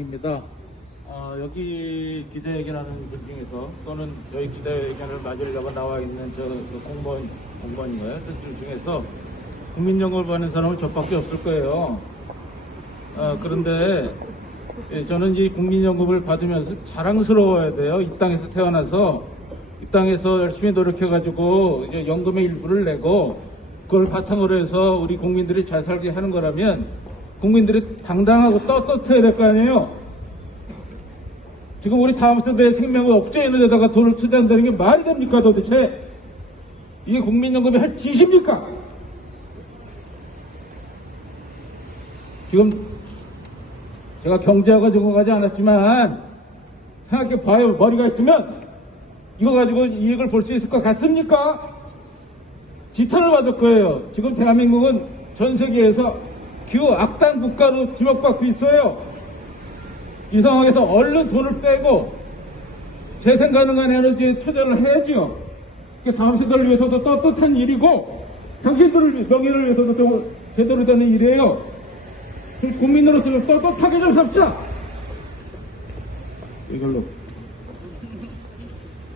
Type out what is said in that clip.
입니다. 어, 여기 기자회견하는 분 중에서 또는 저희 기자회견을 맞으려고 나와 있는 저그 공무원 공무원인가요? 그 중에서 국민연금을 받는 사람은 저밖에 없을 거예요. 어, 그런데 예, 저는 이 국민연금을 받으면서 자랑스러워야 돼요. 이 땅에서 태어나서 이 땅에서 열심히 노력해가지고 연금의 일부를 내고 그걸 바탕으로 해서 우리 국민들이 잘 살게 하는 거라면 국민들이 당당하고 떳떳해야 될 거 아니에요. 지금 우리 다음 세대의 생명을 억제하는 데다가 돈을 투자한다는 게 말이 됩니까 도대체? 이게 국민연금이 할 짓입니까? 지금 제가 경제학을 전공하지 않았지만 생각해 봐요. 머리가 있으면 이거 가지고 이익을 볼 수 있을 것 같습니까? 지탄을 받을 거예요. 지금 대한민국은 전 세계에서 기후 악당 국가로 지목받고 있어요. 이 상황에서 얼른 돈을 빼고 재생 가능한 에너지에 투자를. 그게 다음 세대를 위해서도 떳떳한 일이고 당신들을 명예를 위해서도 좀 제대로 되는 일이에요. 국민으로서 좀 떳떳하게 좀 삽시다. 이걸로.